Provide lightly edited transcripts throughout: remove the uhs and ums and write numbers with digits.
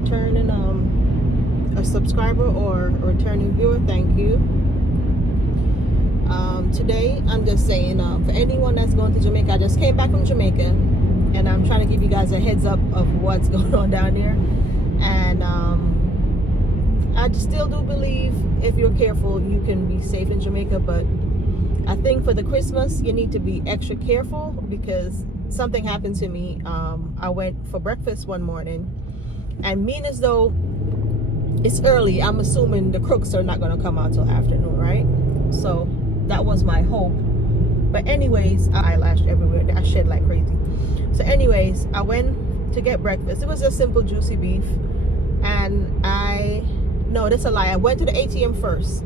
returning a subscriber or a returning viewer, thank you. Today I'm just saying, for anyone that's going to Jamaica, I just came back from Jamaica, and I'm trying to give you guys a heads up of what's going on down there. And I still do believe if you're careful, you can be safe in Jamaica, but I think for the Christmas, you need to be extra careful because something happened to me. I went for breakfast one morning, and being as though it's early, I'm assuming the crooks are not going to come out till afternoon, right? So that was my hope. But anyways, eyelash everywhere. I shed like crazy. So anyways, I went to get breakfast. It was just simple juicy beef. And no, that's a lie. I went to the ATM first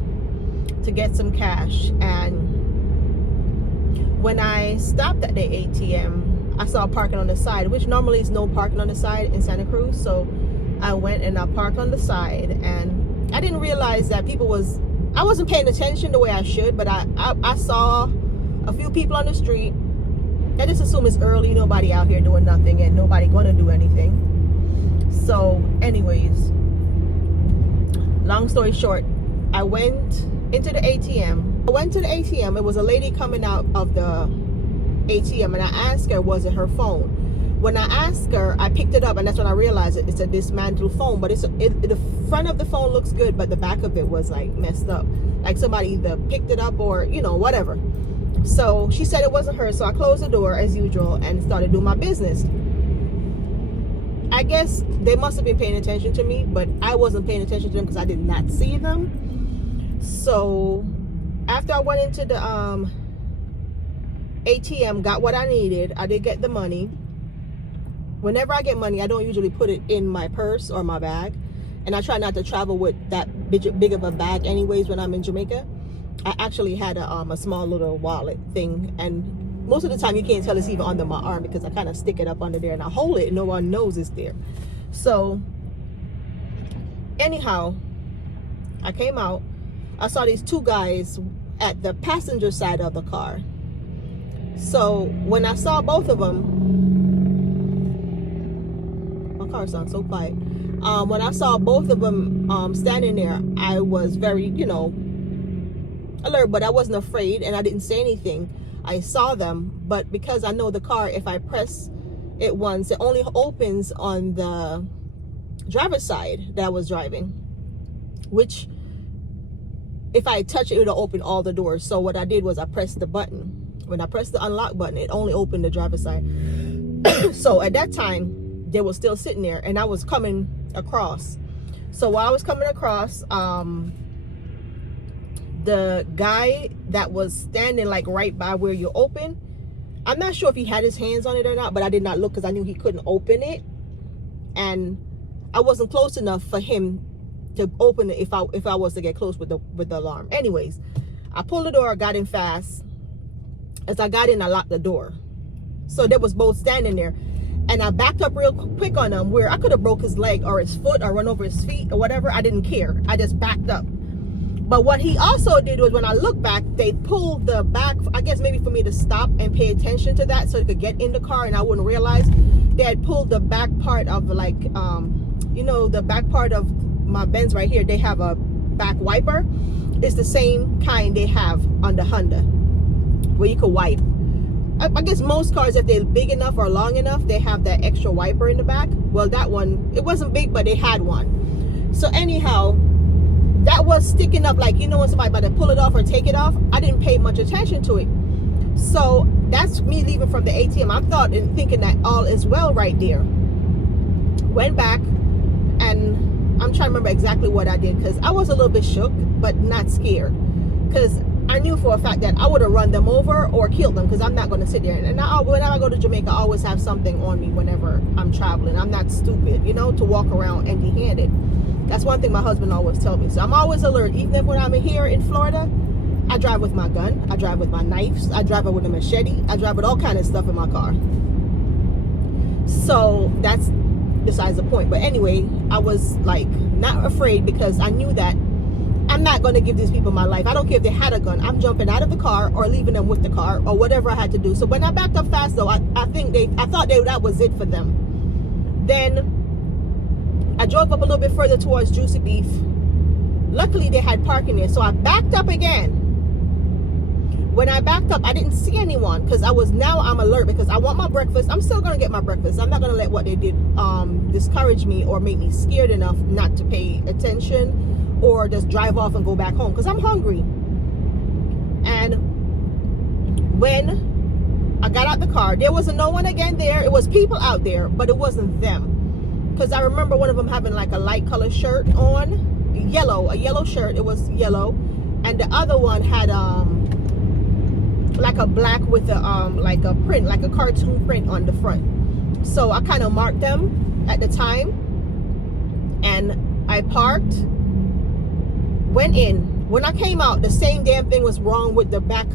to get some cash. And when I stopped at the ATM, I saw parking on the side, which normally is no parking on the side in Santa Cruz. So I went and I parked on the side, and I didn't realize that I wasn't paying attention the way I should, but I saw a few people on the street. I just assume it's early, nobody out here doing nothing and nobody gonna do anything. So anyways, long story short, I went into the ATM. I went to the ATM. It was a lady coming out of the ATM, and I asked her, was it her phone? When I asked her, I picked it up, and that's when I realized it's a dismantled phone. But the front of the phone looks good, but the back of it was like messed up. Like somebody either picked it up or, whatever. So she said it wasn't her. So I closed the door as usual and started doing my business. I guess they must have been paying attention to me, but I wasn't paying attention to them because I did not see them. So after I went into the ATM, got what I needed. I did get the money. Whenever I get money, I don't usually put it in my purse or my bag. And I try not to travel with that big of a bag anyways when I'm in Jamaica. I actually had a small little wallet thing. And most of the time you can't tell it's even under my arm because I kind of stick it up under there and I hold it and no one knows it's there. So anyhow, I came out. I saw these two guys at the passenger side of the car. So when I saw both of them, car sounds so quiet. When I saw both of them standing there, I was very, alert, but I wasn't afraid and I didn't say anything. I saw them, but because I know the car, if I press it once, it only opens on the driver's side that I was driving, which if I touch it, it'll open all the doors. So what I did was I pressed the button. When I pressed the unlock button, it only opened the driver's side. So at that time, they were still sitting there, and I was coming across. So while I was coming across, the guy that was standing like right by where you open, I'm not sure if he had his hands on it or not, but I did not look because I knew he couldn't open it, and I wasn't close enough for him to open it if I was to get close with the alarm. Anyways, I pulled the door, got in fast. As I got in, I locked the door. So they was both standing there. And I backed up real quick on him where I could have broke his leg or his foot or run over his feet or whatever. I didn't care. I just backed up. But what he also did was when I looked back, they pulled the back, I guess maybe for me to stop and pay attention to that so they could get in the car and I wouldn't realize. They had pulled the back part of like, the back part of my Benz right here. They have a back wiper. It's the same kind they have on the Honda where you could wipe. I guess most cars, if they're big enough or long enough, they have that extra wiper in the back. Well, that one, it wasn't big, but they had one. So anyhow, that was sticking up like, when somebody about to pull it off or take it off. I didn't pay much attention to it. So that's me leaving from the ATM. I thought and thinking that all is well right there. Went back, and I'm trying to remember exactly what I did because I was a little bit shook, but not scared. Because I knew for a fact that I would have run them over or killed them because I'm not going to sit there. And whenever I go to Jamaica, I always have something on me whenever I'm traveling. I'm not stupid, to walk around empty-handed. That's one thing my husband always tells me. So I'm always alert. Even if when I'm here in Florida, I drive with my gun. I drive with my knives. I drive with a machete. I drive with all kind of stuff in my car. So that's besides the point. But anyway, I was like not afraid because I knew that I'm not going to give these people my life. I don't care if they had a gun. I'm jumping out of the car or leaving them with the car or whatever I had to do. So when I backed up fast, though, I thought that was it for them. Then I drove up a little bit further towards Juicy Beef. Luckily, they had parking there, so I backed up again. When I backed up, I didn't see anyone because I'm alert because I want my breakfast. I'm still gonna get my breakfast. I'm not gonna let what they did discourage me or make me scared enough not to pay attention or just drive off and go back home because I'm hungry. And when I got out the car, there wasn't no one again there. It was people out there, but it wasn't them. Because I remember one of them having like a light color shirt on, a yellow shirt. It was yellow, and the other one had like a black with a like a print, like a cartoon print on the front. So I kind of marked them at the time, and I parked, went in. When I came out, the same damn thing was wrong with the back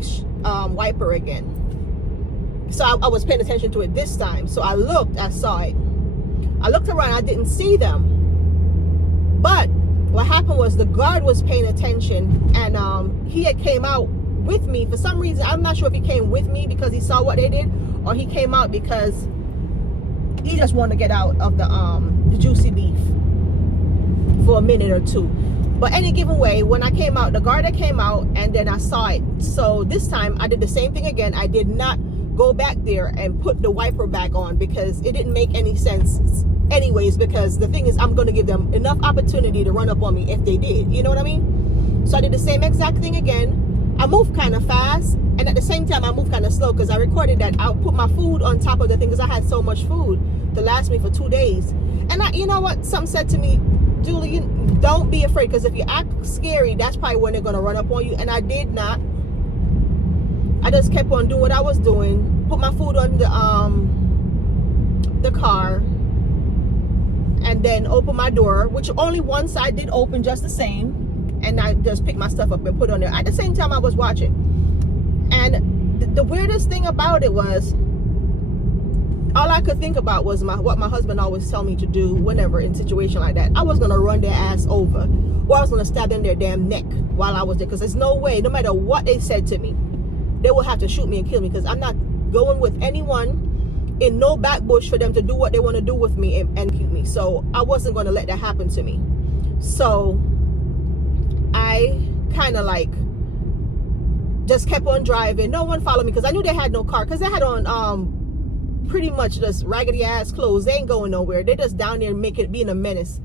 wiper again. So I was paying attention to it this time. So I looked, I saw it. I looked around, I didn't see them. But what happened was the guard was paying attention, and he had came out with me for some reason. I'm not sure if he came with me because he saw what they did, or he came out because he just wanted to get out of the Juicy Beef for a minute or two. But any given way, when I came out, the guard came out, and then I saw it. So this time I did the same thing again. I did not go back there and put the wiper back on because it didn't make any sense anyways, because the thing is, I'm going to give them enough opportunity to run up on me if they did, you know what I mean? So I did the same exact thing again. I moved kind of fast, and at the same time I moved kind of slow because I recorded that I'll put my food on top of the thing because I had so much food to last me for 2 days. And you know what, something said to me, Julie, don't be afraid, because if you act scary, that's probably when they're going to run up on you. And I did not. I just kept on doing what I was doing, put my food on the car, and then open my door, which only one side did open just the same. And I just picked my stuff up and put it on there. At the same time, I was watching. And the weirdest thing about it was, all I could think about was what my husband always tell me to do whenever in a situation like that. I was going to run their ass over, or I was going to stab them in their damn neck while I was there. Because there's no way, no matter what they said to me, they will have to shoot me and kill me, because I'm not going with anyone in no back bush for them to do what they want to do with me and keep me. So I wasn't going to let that happen to me. So I kind of like just kept on driving. No one followed me because I knew they had no car, because they had on pretty much just raggedy ass clothes. They ain't going nowhere. They're just down there being a menace.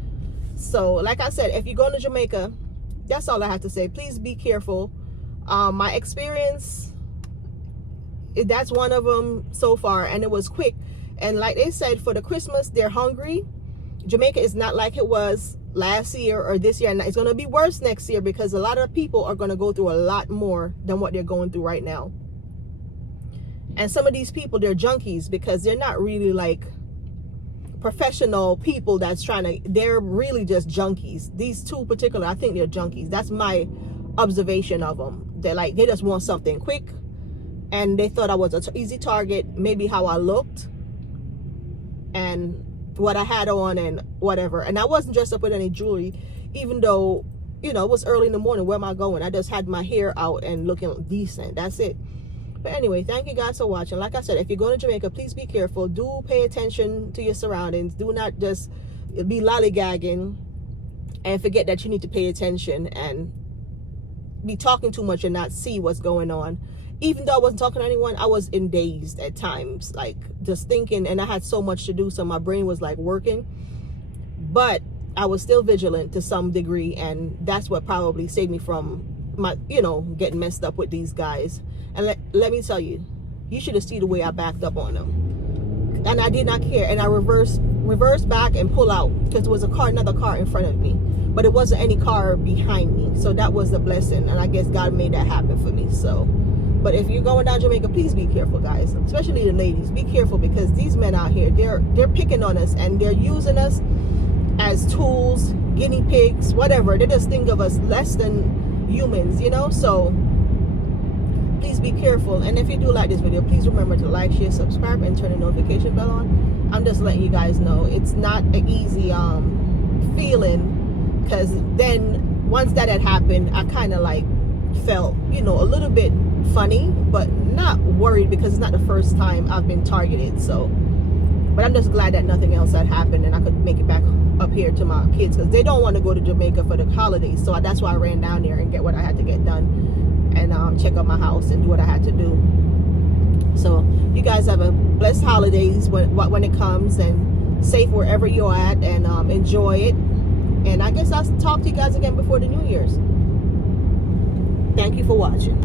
So like I said, if you're going to Jamaica, that's all I have to say. Please be careful. My experience, that's one of them so far, and it was quick. And like they said, for the Christmas, they're hungry. Jamaica is not like it was last year or this year, and it's going to be worse next year, because a lot of people are going to go through a lot more than what they're going through right now. And some of these people, they're junkies, because they're not really like professional people that's they're really just junkies. These two particular, I think they're junkies. That's my observation of them. They just want something quick, and they thought I was an easy target, maybe how I looked and what I had on and whatever. And I wasn't dressed up with any jewelry, even though, you know, it was early in the morning. Where am I going? I just had my hair out and looking decent. That's it. But anyway, thank you guys for watching. Like I said, if you're going to Jamaica, please be careful. Do pay attention to your surroundings. Do not just be lollygagging and forget that you need to pay attention and be talking too much and not see what's going on. Even though I wasn't talking to anyone, I was dazed at times, like just thinking, and I had so much to do, so my brain was like working. But I was still vigilant to some degree, and that's what probably saved me from my, you know, getting messed up with these guys. And let me tell you, you should have seen the way I backed up on them. And I did not care, and I reversed back and pull out, because there was another car in front of me, but it wasn't any car behind me. So that was the blessing, and I guess God made that happen for me. So, but if you're going down Jamaica, please be careful, guys, especially the ladies. Be careful, because these men out here, they're picking on us, and they're using us as tools, guinea pigs, whatever. They just think of us less than humans, you know. So please be careful. And if you do like this video, please remember to like, share, subscribe, and turn the notification bell on. I'm just letting you guys know it's not an easy feeling, because then once that had happened, I kind of like felt, you know, a little bit funny, but not worried, because it's not the first time I've been targeted. So, but But I'm just glad that nothing else had happened and I could make it back up here to my kids, because they don't want to go to Jamaica for the holidays. So that's why I ran down there and get what I had to get done, and check out my house and do what I had to do. So you guys have a blessed holidays when it comes, and safe wherever you're at, and enjoy it. And I guess I'll talk to you guys again before the New Year's. Thank you for watching.